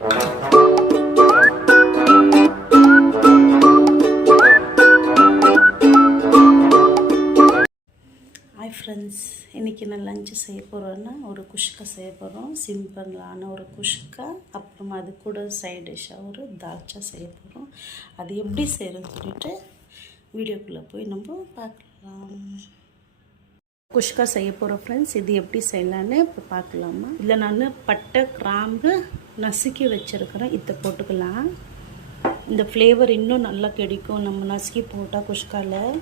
Hi friends, இன்றைக்கி நான் lunch செய்ய போகிறோன்னா ஒரு குஷ்கா செய்ய போகிறோம். சிம்பிளான ஒரு குஷ்கா. அப்புறமா அது கூட சைட் டிஷ்ஷாக ஒரு தால்ச்சா செய்ய போகிறோம். அது எப்படி செய்கிறதுன்னு சொல்லிட்டு வீடியோக்குள்ளே போய் நம்ம பார்க்கலாம். குஷ்கா செய்ய போகிறோம் ஃப்ரெண்ட்ஸ். இது எப்படி செய்யலான்னு இப்போ பார்க்கலாமா? இல்லை நான் பட்டை கிராம்பு நசுக்கி வச்சுருக்கிறேன், இதை போட்டுக்கலாம். இந்த ஃப்ளேவர் இன்னும் நல்லா கிடைக்கும் நம்ம நசுக்கி போட்டால் குஷ்காவில்.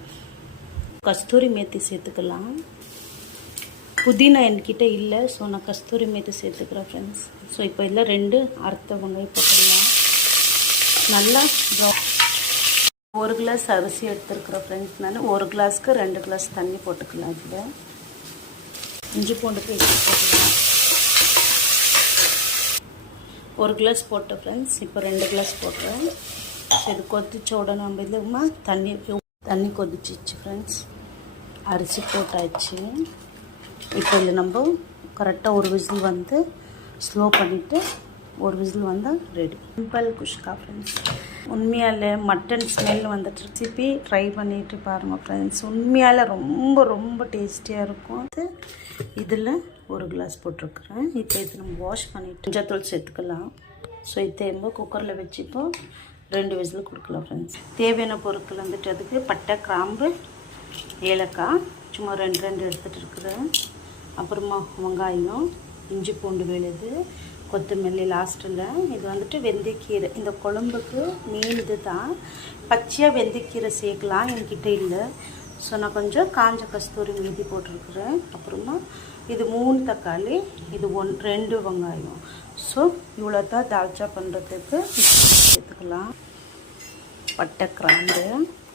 கஸ்தூரி மேத்தி சேர்த்துக்கலாம். புதினா என்கிட்ட இல்லை, ஸோ நான் கஸ்தூரி மேத்தி சேர்த்துக்கிறேன் ஃப்ரெண்ட்ஸ். ஸோ இப்போ இதில் 2 அறுத்த வெங்காயம் போட்டுக்கலாம். நல்லா ஒரு கிளாஸ் அரிசி எடுத்துருக்குறேன் ஃப்ரெண்ட்ஸ். நான் 1 கிளாஸ்க்கு 2 கிளாஸ் தண்ணி போட்டுக்கலாம். இதில் இஞ்சி பூண்டு பேஸ்ட் போட்டுக்கலாம். 1 கிளாஸ் போட்டேன் ஃப்ரெண்ட்ஸ். இப்போ 2 கிளாஸ் போட்டுறேன். இது கொதிச்ச உடனே நம்ம இதுமா தண்ணி கொதிச்சிச்சு ஃப்ரெண்ட்ஸ். அரிசி போட்டாச்சு. இப்போ இதில் நம்ம கரெக்டாக ஒரு விசில் வந்து ஸ்லோ பண்ணிவிட்டு ஒரு விசில் வந்தால் ரெடி. Simple kuska friends. உண்மையால் மட்டன் ஸ்மெல் வந்துட்டு ரெசிபி ட்ரை பண்ணிட்டு பாருங்கள் ஃப்ரெண்ட்ஸ். உண்மையால் ரொம்ப ரொம்ப டேஸ்டியாக இருக்கும். இதில் 1 கிளாஸ் போட்டிருக்குறேன். இப்போ இது நம்ம வாஷ் பண்ணிவிட்டு மஞ்சத்தூள் சேர்த்துக்கலாம். ஸோ இது நம்ம குக்கரில் வச்சுப்போ 2 விசில் கொடுக்கலாம் ஃப்ரெண்ட்ஸ். தேவையான பொருட்கள் வந்துட்டு அதுக்கு பட்டை கிராம்பு ஏலக்காய் சும்மா 2 எடுத்துகிட்டு இருக்கிறேன். அப்புறமா வெங்காயம், இஞ்சி பூண்டு விழுது, கொத்தமல்லி லாஸ்ட்டில். இது வந்துட்டு வெந்தயக்கீரை. இந்த குழம்புக்கு மெயின் இது தான். பச்சையாக வெந்தயக்கீரை சேர்க்கலாம், என்கிட்ட இல்லை. ஸோ நான் கொஞ்சம் காஞ்ச கஸ்தூரி மேத்தி போட்டிருக்கிறேன். அப்புறமா இது 3 தக்காளி, இது 2 வெங்காயம். ஸோ இவ்வளோ தான் தால்ச்சா பண்ணுறதுக்கு சேர்த்துக்கலாம். பட்டை கிராம்பு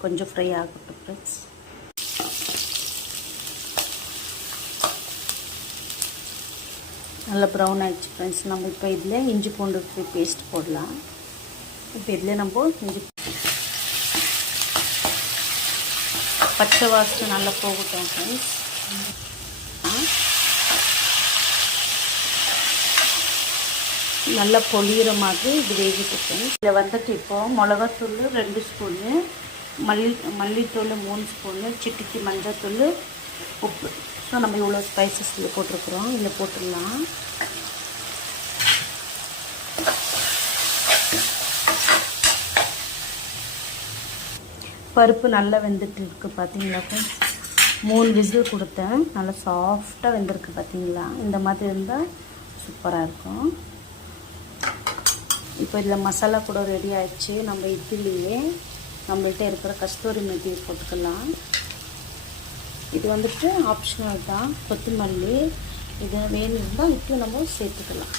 கொஞ்சம் ஃப்ரை ஆகட்டும் ஃப்ரெண்ட்ஸ். நல்லா ப்ரௌன் ஆகிடுச்சு ஃப்ரெண்ட்ஸ். நம்ம இப்போ இதில் இஞ்சி பூண்டு பேஸ்ட் போடலாம். இப்போ இதில் நம்ம பச்சை வாசனை நல்லா போகட்டும் ஃப்ரெண்ட்ஸ். நல்லா பொழியிற மாதிரி இது வேகிட்டு ஃப்ரெண்ட்ஸ். இதில் வந்துட்டு இப்போது மிளகாத்தூள் 2 ஸ்பூனு, மல்லித்தூள் 3 ஸ்பூனு, சிட்டிக்கு மஞ்சத்தூள், உப்பு. ஸோ நம்ம இவ்வளோ ஸ்பைசஸ் இதில் போட்டிருக்குறோம். இதில் போட்டுடலாம். பருப்பு நல்லா வெந்துட்டு இருக்குது பார்த்தீங்களா ஃப்ரெண்ட்ஸ். 3 விசில் கொடுத்தேன். நல்லா சாஃப்டாக வெந்திருக்கு பார்த்தீங்களா. இந்த மாதிரி இருந்தால் சூப்பராக இருக்கும். இப்போ இதில் மசாலா கூட ரெடி ஆகிடுச்சு. நம்ம இட்லியே நம்மள்கிட்ட இருக்கிற கஸ்தூரி மேத்தி போட்டுக்கலாம். இது வந்துட்டு ஆப்ஷனல் தான். கொத்தமல்லி இது வேணும்னா இப்போ நம்ம சேர்த்துக்கலாம்.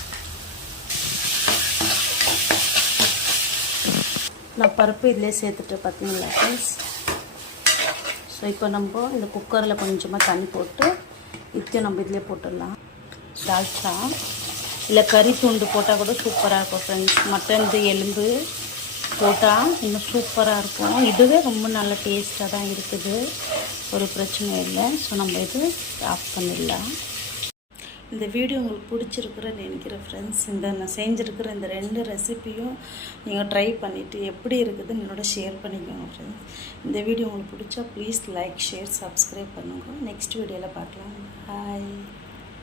நான் பருப்பு இதிலே சேர்த்துட்டு பார்த்தீங்களா ஃப்ரெண்ட்ஸ். ஸோ இப்போ நம்ம இந்த குக்கரில் கொஞ்சமாக தண்ணி போட்டு இப்போ நம்ம இதிலே போட்டுடலாம். தால்ச்சா இல்லை கறி துண்டு போட்டால் கூட சூப்பராக இருக்கும் ஃப்ரெண்ட்ஸ். மட்டன் எலும்பு போட்டால் இன்னும் சூப்பராக இருக்கும். இதுவே ரொம்ப நல்ல டேஸ்ட்டாக தான் இருக்குது, ஒரு பிரச்சனை இல்லை. ஸோ நம்ம இது ஆஃப் பண்ணிடலாம். இந்த வீடியோ உங்களுக்கு பிடிச்சிருக்குறேன்னு நினைக்கிறேன் ஃப்ரெண்ட்ஸ். நான் செஞ்சுருக்கிற இந்த 2 ரெசிப்பியும் நீங்கள் ட்ரை பண்ணிவிட்டு எப்படி இருக்குதுன்னு என்னோட ஷேர் பண்ணிக்கோங்க ஃப்ரெண்ட்ஸ். இந்த வீடியோ உங்களுக்கு பிடிச்சா ப்ளீஸ் லைக், ஷேர், சப்ஸ்கிரைப் பண்ணுங்க. நெக்ஸ்ட் வீடியோவில் பார்க்கலாம். பாய்.